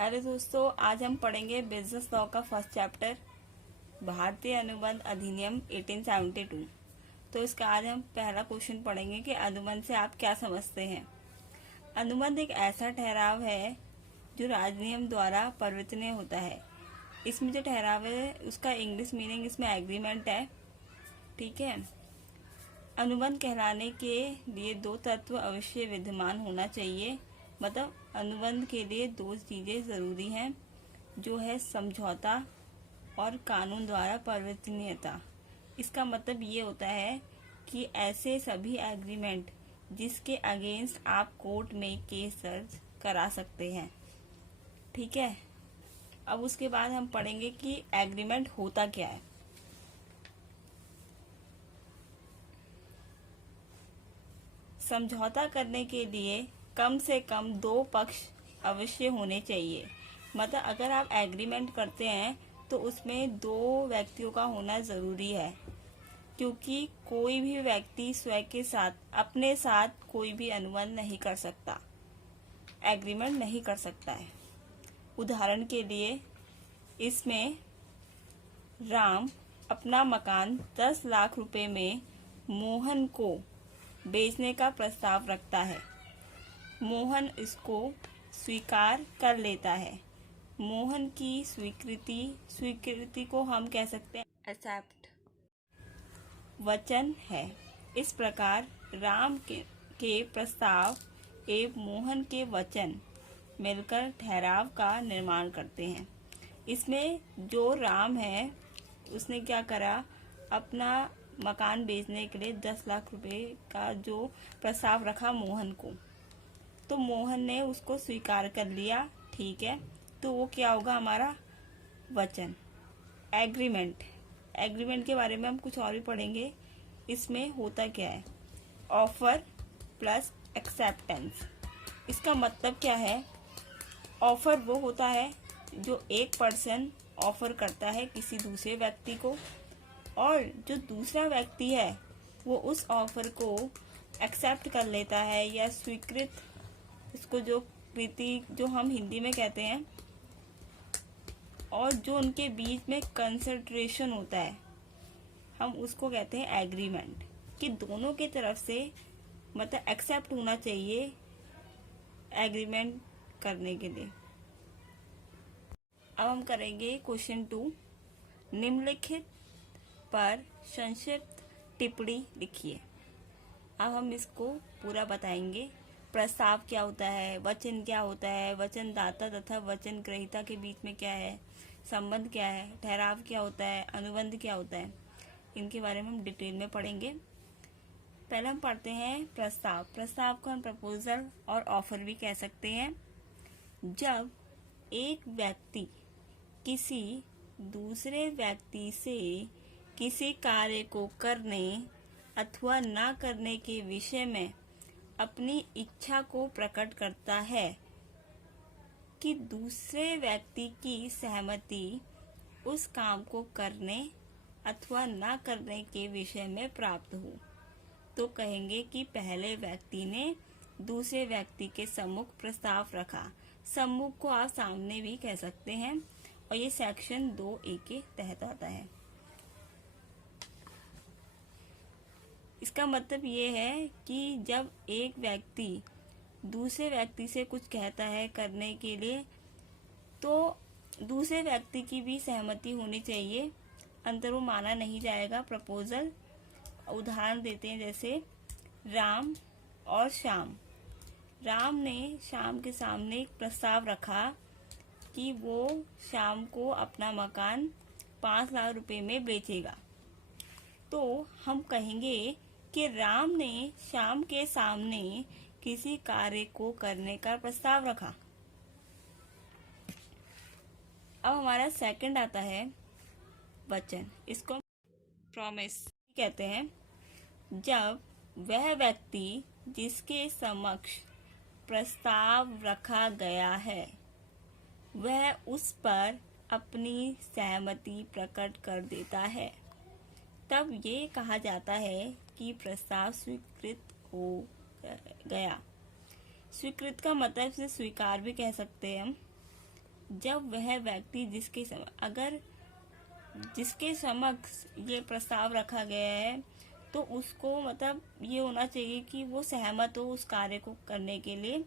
Hello दोस्तों, आज हम पढ़ेंगे बिजनेस लॉ का फर्स्ट चैप्टर भारतीय अनुबंध अधिनियम 1872। तो इसका आज हम पहला क्वेश्चन पढ़ेंगे कि अनुबंध से आप क्या समझते हैं। अनुबंध एक ऐसा ठहराव है जो राजनियम द्वारा परिवर्तनीय होता है। इसमें जो ठहराव है उसका इंग्लिश मीनिंग इसमें एग्रीमेंट है। ठीक है। अनुबंध कहलाने के लिए दो तत्व अवश्य विद्यमान होना चाहिए। मतलब अनुबंध के लिए दो चीजें जरूरी हैं, जो है समझौता और कानून द्वारा परिवर्तनीयता। इसका मतलब ये होता है कि ऐसे सभी एग्रीमेंट जिसके अगेंस्ट आप कोर्ट में केस दर्ज करा सकते हैं। ठीक है। अब उसके बाद हम पढ़ेंगे कि एग्रीमेंट होता क्या है। समझौता करने के लिए कम से कम दो पक्ष अवश्य होने चाहिए। मतलब अगर आप एग्रीमेंट करते हैं तो उसमें दो व्यक्तियों का होना जरूरी है, क्योंकि कोई भी व्यक्ति स्वयं के साथ अपने साथ कोई भी अनुबंध नहीं कर सकता, एग्रीमेंट नहीं कर सकता है। उदाहरण के लिए इसमें राम अपना मकान 10 लाख रुपए में मोहन को बेचने का प्रस्ताव रखता है। मोहन इसको स्वीकार कर लेता है। मोहन की स्वीकृति को हम कह सकते हैं एक्सेप्ट, वचन है। इस प्रकार राम के प्रस्ताव एवं मोहन के वचन मिलकर ठहराव का निर्माण करते हैं। इसमें जो राम है उसने क्या करा, अपना मकान बेचने के लिए 10 लाख रुपए का जो प्रस्ताव रखा मोहन को, तो मोहन ने उसको स्वीकार कर लिया। ठीक है। तो वो क्या होगा, हमारा वचन, एग्रीमेंट। एग्रीमेंट के बारे में हम कुछ और भी पढ़ेंगे। इसमें होता क्या है, ऑफर प्लस एक्सेप्टेंस। इसका मतलब क्या है, ऑफर वो होता है जो एक पर्सन ऑफर करता है किसी दूसरे व्यक्ति को, और जो दूसरा व्यक्ति है वो उस ऑफर को एक्सेप्ट कर लेता है या स्वीकृत, इसको जो प्रीति जो हम हिंदी में कहते हैं, और जो उनके बीच में कंसंट्रेशन होता है हम उसको कहते हैं एग्रीमेंट। कि दोनों की तरफ से मतलब एक्सेप्ट होना चाहिए एग्रीमेंट करने के लिए। अब हम करेंगे क्वेश्चन 2। निम्नलिखित पर संक्षिप्त टिप्पणी लिखिए। अब हम इसको पूरा बताएंगे। प्रस्ताव क्या होता है, वचन क्या होता है, वचन दाता तथा वचन ग्रहीता के बीच में क्या है, संबंध क्या है, ठहराव क्या होता है, अनुबंध क्या होता है, इनके बारे में हम डिटेल में पढ़ेंगे। पहले हम पढ़ते हैं प्रस्ताव। प्रस्ताव को हम प्रपोजल और ऑफर भी कह सकते हैं। जब एक व्यक्ति किसी दूसरे व्यक्ति से किसी कार्य को करने अथवा न करने के विषय में अपनी इच्छा को प्रकट करता है कि दूसरे व्यक्ति की सहमति उस काम को करने अथवा न करने के विषय में प्राप्त हो, तो कहेंगे कि पहले व्यक्ति ने दूसरे व्यक्ति के सम्मुख प्रस्ताव रखा। सम्मुख को आप सामने भी कह सकते हैं, और ये सेक्शन 2A के तहत आता है। इसका मतलब ये है कि जब एक व्यक्ति दूसरे व्यक्ति से कुछ कहता है करने के लिए, तो दूसरे व्यक्ति की भी सहमति होनी चाहिए, अंतर वो माना नहीं जाएगा। प्रपोजल उदाहरण देते हैं, जैसे राम और श्याम। राम ने श्याम के सामने एक प्रस्ताव रखा कि वो श्याम को अपना मकान 5 लाख रुपए में बेचेगा। तो हम कहेंगे कि राम ने श्याम के सामने किसी कार्य को करने का प्रस्ताव रखा। अब हमारा सेकंड आता है वचन। इसको प्रॉमिस कहते हैं। जब वह व्यक्ति जिसके समक्ष प्रस्ताव रखा गया है वह उस पर अपनी सहमति प्रकट कर देता है, तब ये कहा जाता है कि प्रस्ताव स्वीकृत हो गया। स्वीकृत का मतलब से स्वीकार भी कह सकते हैं हम। जब वह व्यक्ति जिसके समक्ष ये प्रस्ताव रखा गया है तो उसको मतलब ये होना चाहिए कि वो सहमत हो उस कार्य को करने के लिए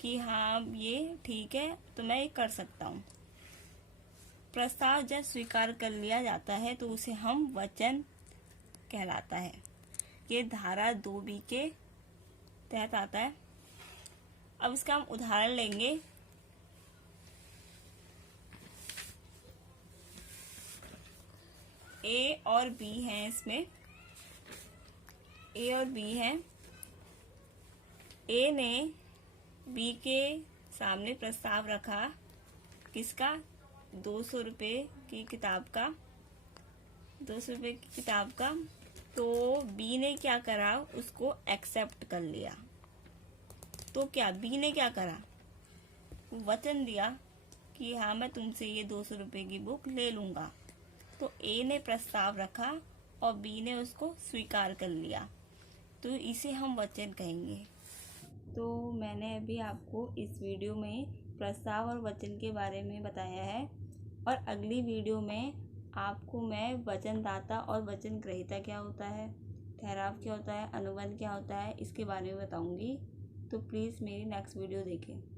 कि हाँ ये ठीक है तो मैं ये कर सकता हूँ। प्रस्ताव जब स्वीकार कर लिया जाता है तो उसे हम वचन कहलाता है। ये धारा 2B के तहत आता है। अब इसका हम उदाहरण लेंगे। ए और बी हैं, इसमें ए और बी हैं। ए ने बी के सामने प्रस्ताव रखा, किसका? 200 रुपये की किताब का, 200 रुपये की किताब का। तो बी ने क्या करा? उसको एक्सेप्ट कर लिया। तो क्या बी ने क्या करा? वचन दिया कि हाँ मैं तुमसे ये 200 रुपये की बुक ले लूंगा। तो ए ने प्रस्ताव रखा और बी ने उसको स्वीकार कर लिया, तो इसे हम वचन कहेंगे। तो मैंने अभी आपको इस वीडियो में प्रस्ताव और वचन के बारे में बताया है, और अगली वीडियो में आपको मैं वचनदाता और वचन ग्रहीता क्या होता है, ठहराव क्या होता है, अनुबंध क्या होता है, इसके बारे में बताऊंगी। तो प्लीज़ मेरी नेक्स्ट वीडियो देखें।